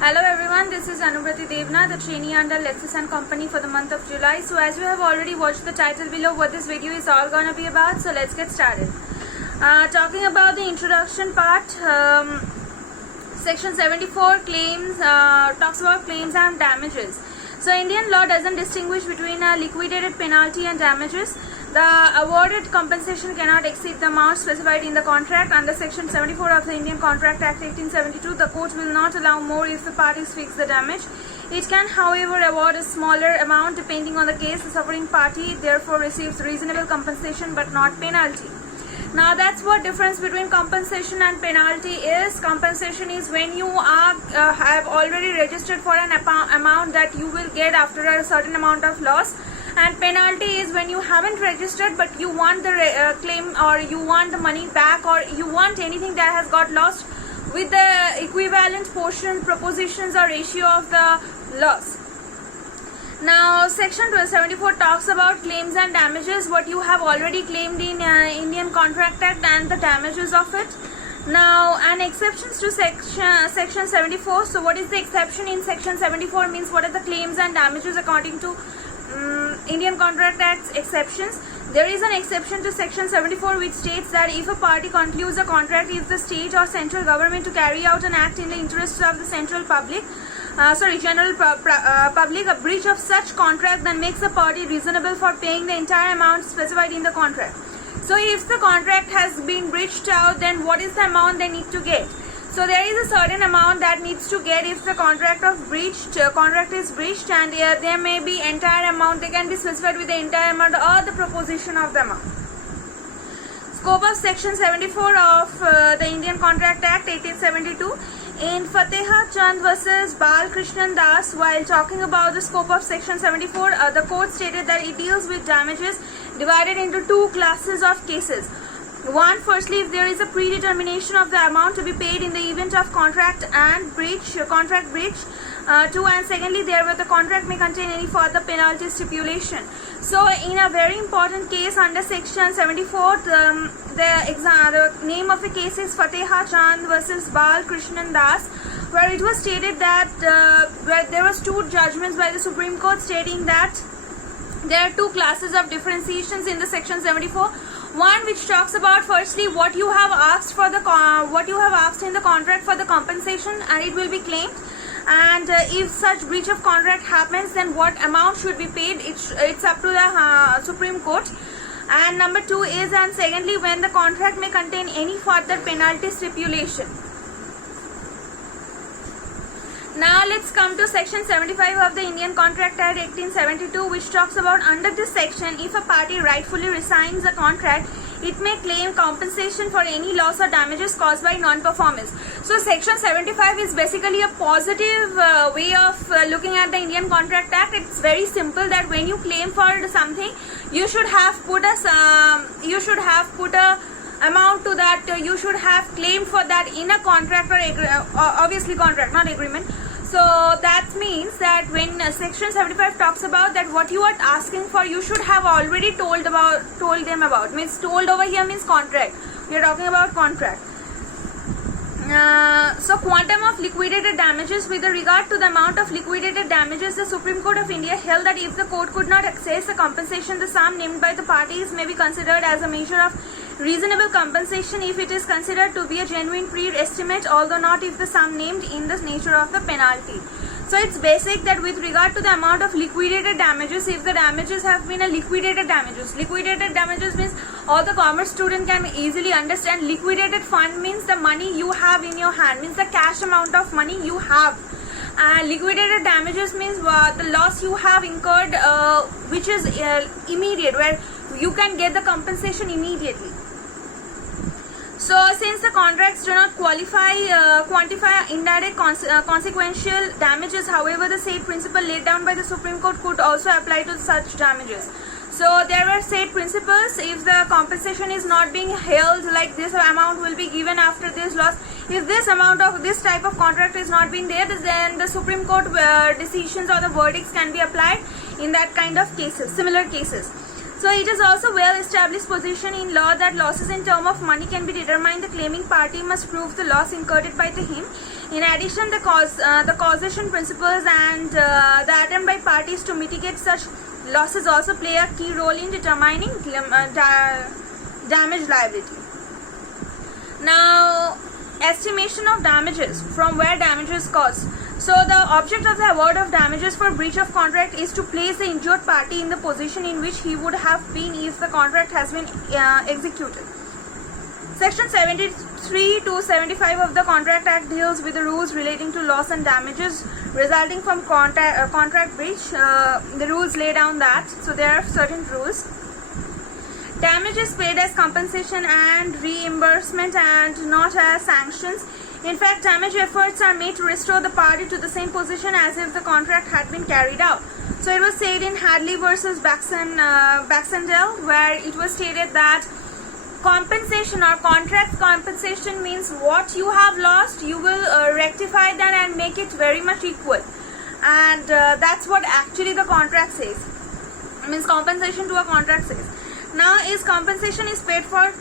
Hello everyone, this is Anubrati Devna, the trainee under Lexis & Company for the month of July. So as you have already watched the title below, what this video is all gonna be about, so let's get started. Talking about the introduction part, section 74 claims, talks about claims and damages. So Indian law doesn't distinguish between a liquidated penalty and damages. The awarded compensation cannot exceed the amount specified in the contract. Under Section 74 of the Indian Contract Act 1872, the court will not allow more if the parties fix the damage. It can, however, award a smaller amount depending on the case. The suffering party therefore receives reasonable compensation but not penalty. Now that's what difference between compensation and penalty is. Compensation is when you have already registered for an amount that you will get after a certain amount of loss. And penalty is when you haven't registered but you want the claim, or you want the money back, or you want anything that has got lost with the equivalent portion, propositions or ratio of the loss. Now section 74 talks about claims and damages, what you have already claimed in Indian Contract Act and the damages of it. Now, and exceptions to section 74. So what is the exception in section 74 means what are the claims and damages according to Indian Contract Act's exceptions. There is an exception to section 74 which states that if a party concludes a contract if the state or central government to carry out an act in the interest of the general public, a breach of such contract then makes the party reasonable for paying the entire amount specified in the contract. So if the contract has been breached out, then what is the amount they need to get? So there is a certain amount that needs to get if the contract is breached, and there may be entire amount. They can be specified with the entire amount or the proposition of the amount. Scope of section 74 of the Indian Contract Act 1872. In Fateha Chand versus Bal Krishnan Das, while talking about the scope of section 74, the court stated that it deals with damages divided into two classes of cases. One, firstly, if there is a predetermination of the amount to be paid in the event of contract breach. Two, and secondly, where the contract may contain any further penalty stipulation. So, in a very important case under section 74, the name of the case is Fateha Chand versus Bal Krishnan Das, where it was stated that where there was two judgments by the Supreme Court stating that there are two classes of differentiations in the section 74. One which talks about firstly what you have asked for the in the contract for the compensation, and it will be claimed. And if such breach of contract happens, then what amount should be paid? It's up to the Supreme Court. And number two is, and secondly, when the contract may contain any further penalty stipulation. Now let's come to section 75 of the Indian Contract Act 1872, which talks about under this section, if a party rightfully resigns a contract, it may claim compensation for any loss or damages caused by non-performance. So section 75 is basically a positive way of looking at the Indian Contract Act. It's very simple that when you claim for something, you should have put a amount to that. You should have claimed for that in a contract, or obviously contract, not agreement. So that means that when section 75 talks about that what you are asking for, you should have already told them about. Means told over here means contract. We are talking about contract. So quantum of liquidated damages. With regard to the amount of liquidated damages, the Supreme Court of India held that if the court could not access the compensation, the sum named by the parties may be considered as a measure of reasonable compensation if it is considered to be a genuine pre-estimate, although not if the sum named in the nature of the penalty. So it's basic that with regard to the amount of liquidated damages, if the damages have been a liquidated damages means all the commerce student can easily understand. Liquidated fund means the money you have in your hand, means the cash amount of money you have. Liquidated damages means the loss you have incurred, which is immediate, where you can get the compensation immediately. So since the contracts do not quantify indirect consequential damages, however, the said principle laid down by the Supreme Court could also apply to such damages. So there were said principles. If the compensation is not being held, like this amount will be given after this loss, if this amount of this type of contract is not being there, then the Supreme Court decisions or the verdicts can be applied in that kind of cases, similar cases. So it is also well-established position in law that losses in term of money can be determined. The claiming party must prove the loss incurred by him. In addition, the causation principles and the attempt by parties to mitigate such losses also play a key role in determining damage liability. Now, estimation of damages, from where damages caused. So the object of the award of damages for breach of contract is to place the injured party in the position in which he would have been if the contract has been executed. Section 73 to 75 of the Contract Act deals with the rules relating to loss and damages resulting from contract breach. The rules lay down that. So there are certain rules. Damage is paid as compensation and reimbursement and not as sanctions. In fact, damage efforts are made to restore the party to the same position as if the contract had been carried out. So it was said in Hadley versus Baxendale, where it was stated that compensation or contract compensation means what you have lost, you will rectify that and make it very much equal. And that's what actually the contract says. It means compensation to a contract says. Now, is compensation is paid for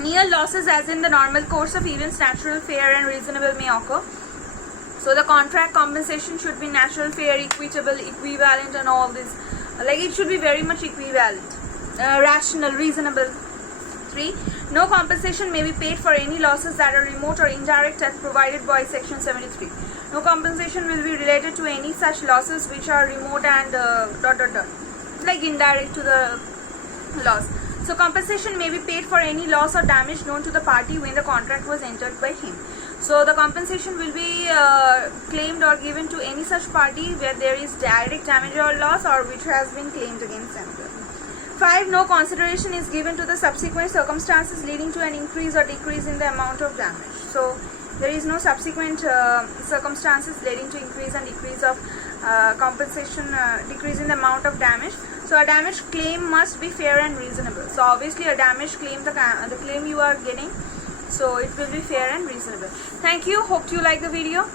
near losses as in the normal course of events, natural, fair and reasonable may occur. So the contract compensation should be natural, fair, equitable, equivalent and all this. Like it should be very much equivalent, rational, reasonable. 3. No compensation may be paid for any losses that are remote or indirect as provided by section 73. No compensation will be related to any such losses which are remote and like indirect to the loss. So compensation may be paid for any loss or damage known to the party when the contract was entered by him. So the compensation will be claimed or given to any such party where there is direct damage or loss or which has been claimed against them. 5. No consideration is given to the subsequent circumstances leading to an increase or decrease in the amount of damage. So there is no subsequent circumstances leading to increase and decrease of compensation, decrease in the amount of damage. So a damage claim must be fair and reasonable. So obviously a damage claim, the claim you are getting, so it will be fair and reasonable. Thank you. Hope you like the video.